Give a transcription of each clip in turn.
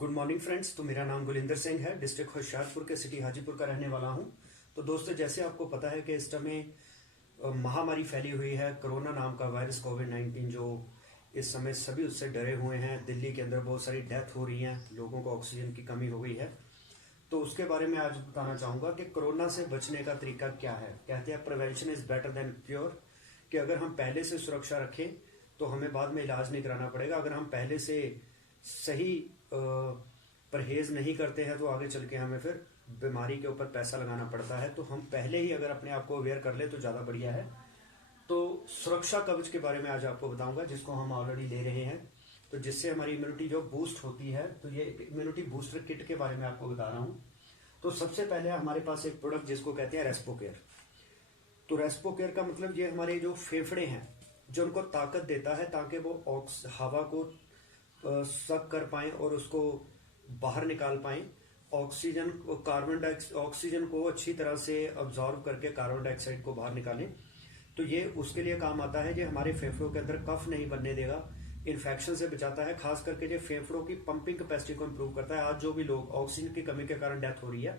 Good morning friends. तो मेरा नाम गुलिंदर सिंह है, डिस्ट्रिक्ट होशियारपुर के सिटी हाजीपुर का रहने वाला हूं। तो दोस्तों, जैसे आपको पता है कि इस समय महामारी फैली हुई है, कोरोना नाम का वायरस कोविड-19, जो इस समय सभी उससे डरे हुए हैं। दिल्ली के अंदर बहुत सारी डेथ हो रही हैं, लोगों को ऑक्सीजन की कमी हो गई है। तो उसके बारे में आज बताना चाहूंगा कि कोरोना से बचने का तरीका क्या है। कहते हैं prevention is better than cure, कि अगर हम पहले से सुरक्षा रखें तो हमें बाद में इलाज नहीं कराना पड़ेगा। अगर हम पहले से सही परहेज नहीं करते हैं तो आगे चल के हमें फिर बीमारी के ऊपर पैसा लगाना पड़ता है। तो हम पहले ही अगर अपने आप को अवेयर कर ले तो ज़्यादा बढ़िया है। तो सुरक्षा कवच के बारे में आज आपको बताऊंगा, जिसको हम ऑलरेडी ले रहे हैं, तो जिससे हमारी इम्यूनिटी जो बूस्ट होती है। तो ये इम्यूनिटी बूस्टर किट के बारे में आपको बता रहा हूँ। तो सबसे पहले हमारे पास एक प्रोडक्ट जिसको कहते हैं रेस्पोकेयर। तो रेस्पोकेयर का मतलब ये हमारे जो फेफड़े हैं, जो उनको ताकत देता है ताकि वो हवा को सक कर पाए और उसको बाहर निकाल पाए। ऑक्सीजन को अच्छी तरह से अब्जॉर्व करके कार्बन डाइऑक्साइड को बाहर निकालें। तो ये उसके लिए काम आता है। ये हमारे फेफड़ों के अंदर कफ नहीं बनने देगा, इन्फेक्शन से बचाता है। खास करके ये फेफड़ों की पंपिंग कैपेसिटी को इम्प्रूव करता है। आज जो भी लोग ऑक्सीजन की कमी के कारण डेथ हो रही है,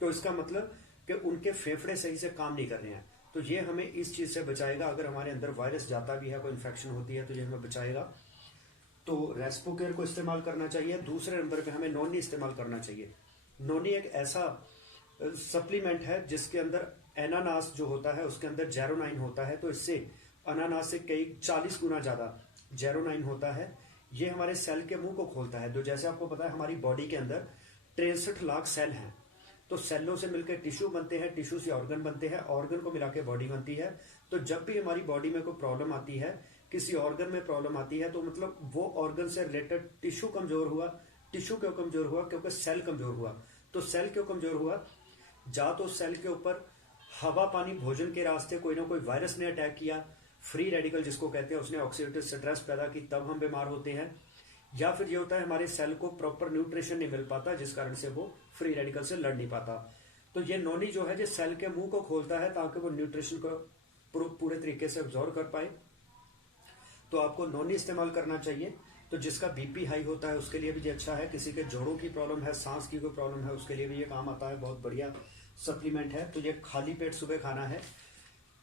तो इसका मतलब कि उनके फेफड़े सही से काम नहीं कर रहे हैं। तो ये हमें इस चीज से बचाएगा। अगर हमारे अंदर वायरस जाता भी है, कोई इन्फेक्शन होती है, तो ये हमें बचाएगा। तो रेस्पोकेयर को इस्तेमाल करना चाहिए। दूसरे नंबर पे हमें नोनी इस्तेमाल करना चाहिए। नोनी एक ऐसा सप्लीमेंट है जिसके अंदर अनानास जो होता है उसके अंदर जेरोनाइन होता है। तो इससे अनानास से कई 40 गुना ज्यादा जेरोनाइन होता है। ये हमारे सेल के मुंह को खोलता है। तो जैसे आपको पता है हमारी बॉडी के अंदर 63 लाख सेल हैं। तो सेलों से मिलकर टिश्यू बनते हैं, टिश्यू से ऑर्गन बनते हैं, ऑर्गन को मिला के बॉडी बनती है। तो जब भी हमारी बॉडी में कोई प्रॉब्लम आती है, किसी ऑर्गन में प्रॉब्लम आती है, तो मतलब वो ऑर्गन से रिलेटेड टिश्यू कमजोर हुआ। टिश्यू क्यों कमजोर हुआ? क्योंकि सेल कमजोर हुआ। तो सेल क्यों कमजोर हुआ? जा तो सेल के ऊपर हवा, पानी, भोजन के रास्ते कोई ना कोई वायरस ने अटैक किया, फ्री रेडिकल जिसको कहते हैं, उसने ऑक्सीडेटिव स्ट्रेस पैदा की, तब हम बीमार होते हैं। या फिर ये होता है हमारे सेल को प्रॉपर न्यूट्रिशन नहीं मिल पाता, जिस कारण से वो फ्री रेडिकल से लड़ नहीं पाता। तो ये नोनी जो है, ये सेल के मुंह को खोलता है ताकि वो न्यूट्रिशन को पूरे तरीके से अब्जॉर्व कर पाए। तो आपको नोनी इस्तेमाल करना चाहिए। तो जिसका बीपी हाई होता है उसके लिए भी ये अच्छा है। किसी के जोड़ों की प्रॉब्लम है, सांस की कोई प्रॉब्लम है, उसके लिए भी ये काम आता है। बहुत बढ़िया सप्लीमेंट है। तो ये खाली पेट सुबह खाना है।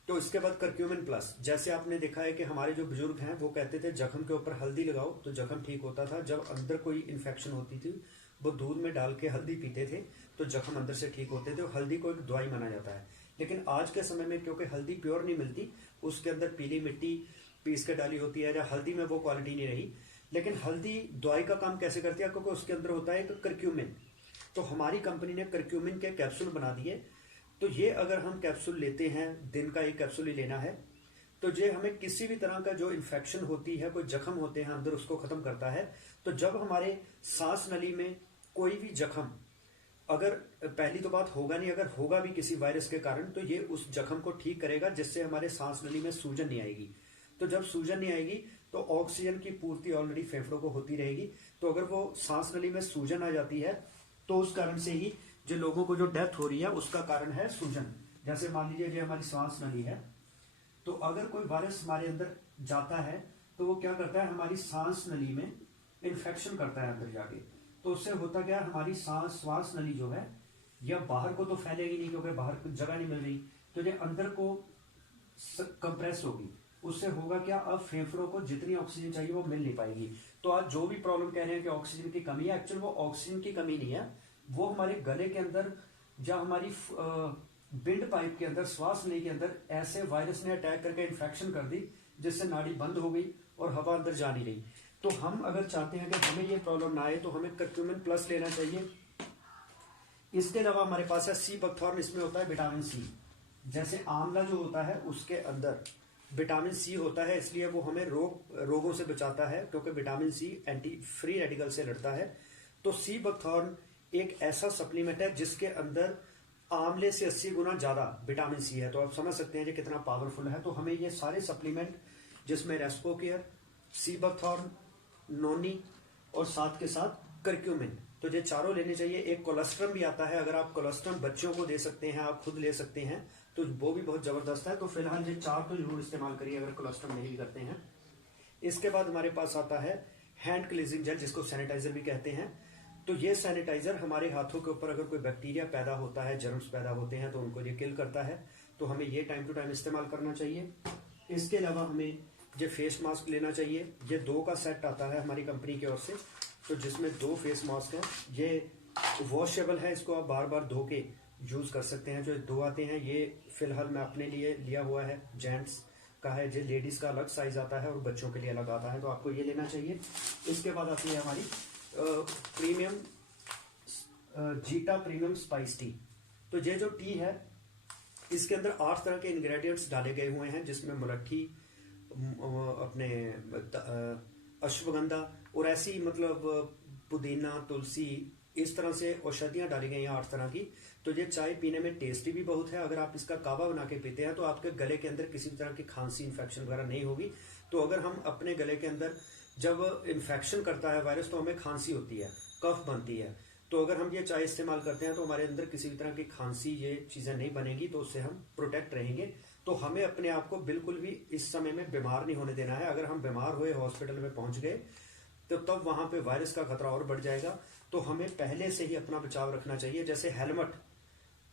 तो इसके बाद करक्यूमिन प्लस। जैसे आपने देखा है कि हमारे जो बुजुर्ग हैं वो कहते थे जख्म के ऊपर हल्दी लगाओ तो जख्म ठीक होता था। जब अंदर कोई इन्फेक्शन होती थी वो दूध में डाल के हल्दी पीते थे तो जख्म अंदर से ठीक होते थे। हल्दी को एक दवाई माना जाता है। लेकिन आज के समय में क्योंकि हल्दी प्योर नहीं मिलती, उसके अंदर पीली मिट्टी पीस के डाली होती है, या हल्दी में वो क्वालिटी नहीं रही। लेकिन हल्दी दवाई का काम कैसे करती है? क्योंकि उसके अंदर होता है एक करक्यूमिन। तो हमारी कंपनी ने करक्यूमिन के कैप्सूल बना दिए। तो ये अगर हम कैप्सूल लेते हैं, दिन का एक कैप्सूल ही लेना है, तो ये हमें किसी भी तरह का जो इन्फेक्शन होती है, कोई जख्म होते हैं अंदर, उसको खत्म करता है। तो जब हमारे सांस नली में कोई भी जख्म, अगर पहली तो बात होगा नहीं, अगर होगा भी किसी वायरस के कारण, तो ये उस जख्म को ठीक करेगा, जिससे हमारे सांस नली में सूजन नहीं आएगी। तो जब सूजन नहीं आएगी तो ऑक्सीजन की पूर्ति ऑलरेडी फेफड़ों को होती रहेगी। तो अगर वो सांस नली में सूजन आ जाती है तो उस कारण से ही जो लोगों को जो डेथ हो रही है उसका कारण है सूजन। जैसे मान लीजिए ये हमारी सांस नली है, तो अगर कोई वायरस हमारे अंदर जाता है तो वो क्या करता है, हमारी सांस नली में इन्फेक्शन करता है अंदर जाके। तो उससे होता क्या, हमारी श्वास नली जो है यह बाहर को तो फैलेगी नहीं क्योंकि बाहर जगह नहीं मिल रही, तो ये अंदर को कंप्रेस होगी। उससे होगा क्या, अब फेफड़ों को जितनी ऑक्सीजन चाहिए वो मिल नहीं पाएगी। तो आज जो भी प्रॉब्लम कह रहे हैं कि ऑक्सीजन की कमी है, एक्चुअल वो ऑक्सीजन की कमी नहीं है, वो हमारे गले के अंदर या हमारी बिंड पाइप के अंदर, श्वास नली के अंदर ऐसे वायरस ने अटैक करके इन्फेक्शन कर दी, जिससे नाड़ी बंद हो गई और हवा अंदर जा नहीं रही। तो हम अगर चाहते हैं कि हमें ये प्रॉब्लम ना आए तो हमें करक्यूमिन प्लस लेना चाहिए। इसके अलावा हमारे पास है सी बकथॉर्न। इसमें होता है विटामिन सी। जैसे आंवला जो होता है उसके अंदर विटामिन सी होता है, इसलिए वो हमें रोगों से बचाता है, क्योंकि vitamin C anti free radical से लड़ता है। तो सी बकथॉर्न एक ऐसा सप्लीमेंट है जिसके अंदर आंवले से 80 गुना ज्यादा विटामिन सी है। तो आप समझ सकते हैं कि कितना पावरफुल है। तो हमें ये सारे सप्लीमेंट, जिसमें रेस्पोकेयर, सी बकथॉर्न, नोनी और साथ के साथ करक्यूमिन, तो ये चारों लेने चाहिए। एक कोलेस्ट्रम भी आता है, अगर आप कोलेस्ट्रम बच्चों को दे सकते हैं, आप खुद ले सकते हैं, तो वो भी बहुत जबरदस्त है। तो फिलहाल ये 4 तो जरूर इस्तेमाल करिए अगर कोलेस्ट्रम नहीं भी करते हैं। इसके बाद हमारे पास आता है हैंड क्लीजिंग जेल, जिसको सैनिटाइजर भी कहते हैं। तो ये सैनिटाइजर हमारे हाथों के ऊपर अगर कोई बैक्टीरिया पैदा होता है, जर्म्स पैदा होते हैं, तो उनको ये किल करता है। तो हमें ये टाइम टू टाइम इस्तेमाल करना चाहिए। इसके अलावा हमें ये फेस मास्क लेना चाहिए। ये 2 का सेट आता है हमारी कंपनी की ओर से, तो जिसमें 2 फेस मास्क हैं। ये वॉशेबल है, इसको आप बार बार धो के यूज कर सकते हैं। जो 2 आते हैं, ये फिलहाल मैं अपने लिए लिया हुआ है, जेंट्स का है। जो लेडीज का अलग साइज आता है और बच्चों के लिए अलग आता है, तो आपको ये लेना चाहिए। इसके बाद आती है हमारी premium zeta premium spice T. तो ये जो टी है, इसके अंदर 8 तरह के इंग्रेडिएंट्स डाले गए हुए हैं, जिसमें मुलट्ठी, अपने अश्वगंधा और ऐसी मतलब पुदीना, तुलसी, इस तरह से औषधियां डाली गई हैं 8 तरह की। तो ये चाय पीने में टेस्टी भी बहुत है। अगर आप इसका कावा बना के पीते हैं तो आपके गले के अंदर किसी तरह की खांसी, इन्फेक्शन वगैरह नहीं होगी। तो अगर हम अपने गले के अंदर जब इन्फेक्शन करता है वायरस, तो हमें खांसी होती है, कफ बनती है। तो अगर हम ये चाय इस्तेमाल करते हैं तो हमारे अंदर किसी भी तरह की खांसी, ये चीजें नहीं बनेगी, तो उससे हम प्रोटेक्ट रहेंगे। तो हमें अपने आप को बिल्कुल भी इस समय में बीमार नहीं होने देना है। अगर हम बीमार हुए, हॉस्पिटल में पहुंच गए, तो तब वहां पे वायरस का खतरा और बढ़ जाएगा। तो हमें पहले से ही अपना बचाव रखना चाहिए। जैसे हेलमेट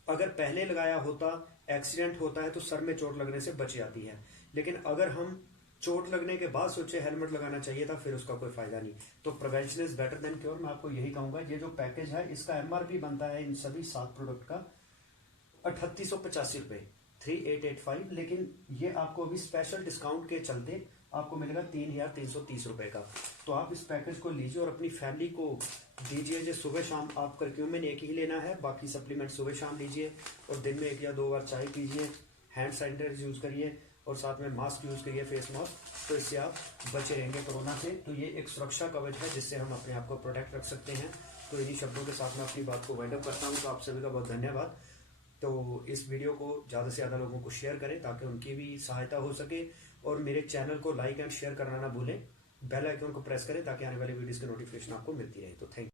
अगर पहले लगाया होता, एक्सीडेंट होता है तो सर में चोट लगने से बच जाती है। लेकिन अगर हम चोट लगने के बाद सोचे हेलमेट लगाना चाहिए था, फिर उसका कोई फायदा नहीं। तो prevention is better than cure, मैं आपको यही कहूंगा। ये जो पैकेज है, इसका एमआरपी बनता है इन सभी 7 प्रोडक्ट का 3885 रुपए, 3885। लेकिन ये आपको अभी स्पेशल डिस्काउंट के चलते आपको मिलेगा 3330 रुपए का। तो आप इस पैकेज को लीजिए और अपनी फैमिली को दीजिए। जो सुबह शाम आप करक्यूमिन एक ही लेना है, बाकी सप्लीमेंट सुबह शाम लीजिए, और दिन में 1 या 2 बार चाय पीजिए। हैंड सैनिटाइजर यूज करिए और साथ में मास्क यूज करिए, फेस मास्क। तो इससे आप बचे रहेंगे कोरोना से। तो ये एक सुरक्षा कवच है जिससे हम अपने आप को प्रोटेक्ट रख सकते हैं। तो इन्हीं शब्दों के साथ मैं अपनी बात को वाइंड अप करता हूँ। तो आप सभी का बहुत धन्यवाद। तो इस वीडियो को ज़्यादा से ज़्यादा लोगों को शेयर करें ताकि उनकी भी सहायता हो सके, और मेरे चैनल को लाइक एंड शेयर करना ना भूलें। बेल आइकन को प्रेस करें ताकि आने वाली वीडियोस की नोटिफिकेशन आपको मिलती रहे। तो थैंक यू।